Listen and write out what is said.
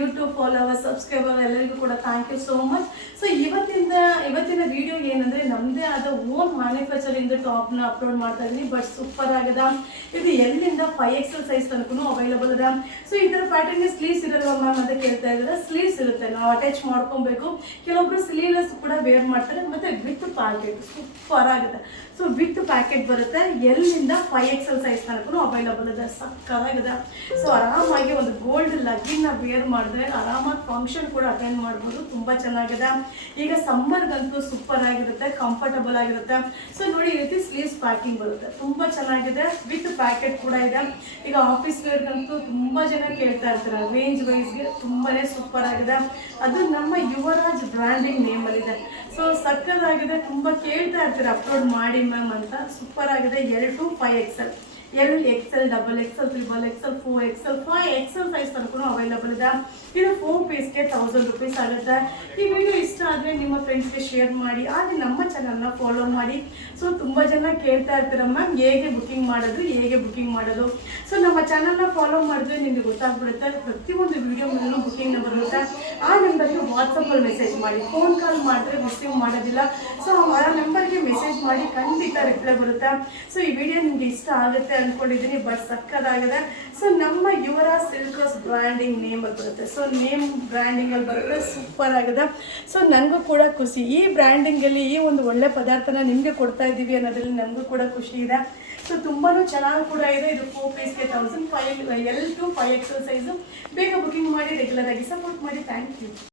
YouTube followers subscriber ಎಲ್ಲರಿಗೂ ಕೂಡ thank you so much. So ಇವತ್ತಿನ ವಿಡಿಯೋ ಏನಂದರೆ ನಮ್ಮದೇ ಆದ ಓನ್ ಮ್ಯಾನುಫ್ಯಾಕ್ಚರಿಂಗ್ ಟಾಪ್ನ ಅಪ್ಲೋಡ್ ಮಾಡ್ತಾ ಇದ್ದೀನಿ. ಬಟ್ ಸೂಪರ್ ಆಗದ. ಇದು ಎಲ್ಲಿಂದ 5XL ಸೈಜ್ ತನಕ ಅವೈಲಬಲ್ ಅದ. ಸೊ ಇದರ ಪ್ಯಾಟರ್ನ್ ಸ್ಲೀವ್ಸ್ ಇರಲ್ವ ಮ್ಯಾಮ್ ಅಂತ ಕೇಳ್ತಾ ಇದ್ದಾರೆ. ಸ್ಲೀವ್ಸ್ ಇರುತ್ತೆ, ನಾವು ಅಟ್ಯಾಚ್ ಮಾಡ್ಕೊಬೇಕು. ಕೆಲವೊಬ್ರು ಸ್ಲೀವ್ಲೆಸ್ ಕೂಡ ವೇರ್ ಮಾಡ್ತಾರೆ. ಮತ್ತು ವಿತ್ ಪ್ಯಾಕೆಟ್ ಸೂಪರ್ ಆಗುತ್ತೆ. ಸೊ ವಿತ್ ಪ್ಯಾಕೆಟ್ ಬರುತ್ತೆ. ಎಲ್ಲಿಂದ 5XL ಸೈಜ್ ತನಕ ಅವೈಲಬಲ್ ಇದೆ. ಸಕ್ಕತ್ತಾಗಿದೆ. ಸೊ ಆರಾಮಾಗಿ ಒಂದು ಗೋಲ್ಡ್ ಲಗ್ಗಿನ ವೇರ್ ಮಾಡಿದ್ರೆ ಆರಾಮಾಗಿ ಫಂಕ್ಷನ್ ಕೂಡ ಅಟೆಂಡ್ ಮಾಡ್ಬೋದು. ತುಂಬ ಚೆನ್ನಾಗಿದೆ. ಈಗ ಸಮ್ಮರ್ಗಂತೂ ಸೂಪರ್ ಆಗಿರುತ್ತೆ, ಕಂಫರ್ಟಬಲ್ ಆಗಿರುತ್ತೆ. ಸೊ ನೋಡಿ ಈ ರೀತಿ ಸ್ಲೀವ್ಸ್ ಪ್ಯಾಕಿಂಗ್ ಬರುತ್ತೆ, ತುಂಬ ಚೆನ್ನಾಗಿದೆ. ವಿತ್ ಪ್ಯಾಕೆಟ್ ಕೂಡ ಇದೆ. ಈಗ ಆಫೀಸ್ ವೇರ್ಗಂತೂ ತುಂಬ ಜನ ಕೇಳ್ತಾ ಇರ್ತಾರೆ. ರೇಂಜ್ ವೈಸ್ಗೆ ತುಂಬಾ ಸೂಪರ್ ಆಗಿದೆ. ಅದು ನಮ್ಮ ಯುವರಾಜ್ ಬ್ರ್ಯಾಂಡಿಂಗ್ ನೇಮಲ್ಲಿದೆ. ಸೊ ಸಕ್ಕತ್ತಾಗಿದೆ. ತುಂಬ ಕೇಳ್ತಾ ಇರ್ತಾರೆ ಅಪ್ಲೋಡ್ ಮಾಡಿ ಮ್ಯಾಮ್ ಅಂತ. ಸೂಪರ್ ಆಗಿದೆ. 2 to 5XL, LXL, XXL, XXL, 4XL, 5XL size ತನಕ ಅವೈಲಬಲ್ ಇದೆ. ಇದು 4 ಪೀಸ್ಗೆ 1000 rupees ಆಗುತ್ತೆ. ಈ ವಿಡಿಯೋ ಇಷ್ಟ ಆದರೆ ನಿಮ್ಮ ಫ್ರೆಂಡ್ಸ್ಗೆ ಶೇರ್ ಮಾಡಿ, ಹಾಗೆ ನಮ್ಮ ಚಾನಲ್ನ ಫಾಲೋ ಮಾಡಿ. ಸೊ ತುಂಬ ಜನ ಕೇಳ್ತಾ ಇರ್ತೀರ ಮ್ಯಾಮ್ ಹೇಗೆ ಬುಕಿಂಗ್ ಮಾಡೋದು. ಸೊ ನಮ್ಮ ಚಾನಲ್ನ ಫಾಲೋ ಮಾಡಿದ್ರೆ ನಿಮಗೆ ಗೊತ್ತಾಗ್ಬಿಡುತ್ತೆ. ಪ್ರತಿಯೊಂದು ವಿಡಿಯೋ ಮೇಲೂ ಬುಕಿಂಗ್ ನಂಬರ್ ಇರುತ್ತೆ. ಆ ನಂಬರ್ಗೆ ವಾಟ್ಸಪ್ಪಲ್ಲಿ ಮೆಸೇಜ್ ಮಾಡಿ. ಫೋನ್ ಕಾಲ್ ಮಾಡಿದ್ರೆ ರಿಸೀವ್ ಮಾಡೋದಿಲ್ಲ. ಸೊ ಆ ನಂಬರ್ಗೆ ಮೆಸೇಜ್ ಮಾಡಿ, ಖಂಡಿತ ರಿಪ್ಲೈ ಬರುತ್ತೆ. ಸೊ ಈ ವಿಡಿಯೋ ನಿಮಗೆ ಇಷ್ಟ ಆಗುತ್ತೆ ಅಂದ್ಕೊಂಡಿದ್ದೀನಿ. ಬಟ್ ಸಕ್ಕತ್ತಾಗಿದೆ. ಸೊ ನಮ್ಮ ಯುವರಾಜ್ ಸಿಲ್ಕರ್ಸ್ ಬ್ರ್ಯಾಂಡಿಂಗ್ ನೇಮಲ್ಲಿ ಬರುತ್ತೆ. ಸೊ ನೇಮ್ ಬ್ರ್ಯಾಂಡಿಂಗಲ್ಲಿ ಬರುತ್ತೆ. ಸೂಪರ್ ಆಗಿದೆ. ಸೊ ನನಗೂ ಕೂಡ ಖುಷಿ. ಈ ಬ್ರ್ಯಾಂಡಿಂಗಲ್ಲಿ ಈ ಒಂದು ಒಳ್ಳೆ ಪದಾರ್ಥನ ನಿಮಗೆ ಕೊಡ್ತಾ ಇದ್ದೀವಿ ಅನ್ನೋದ್ರಲ್ಲಿ ನನಗೂ ಕೂಡ ಖುಷಿ ಇದೆ. ಸೊ ತುಂಬಾ ಚೆನ್ನಾಗಿ ಕೂಡ ಇದೆ. ಇದು 4 ಪೀಸ್ಗೆ 1000, L to 5XL ಸೈಜು. ಬೇಗ ಬುಕಿಂಗ್ ಮಾಡಿ, ರೆಗ್ಯುಲರ್ ಆಗಿ ಸಪೋರ್ಟ್ ಮಾಡಿ. Thank you.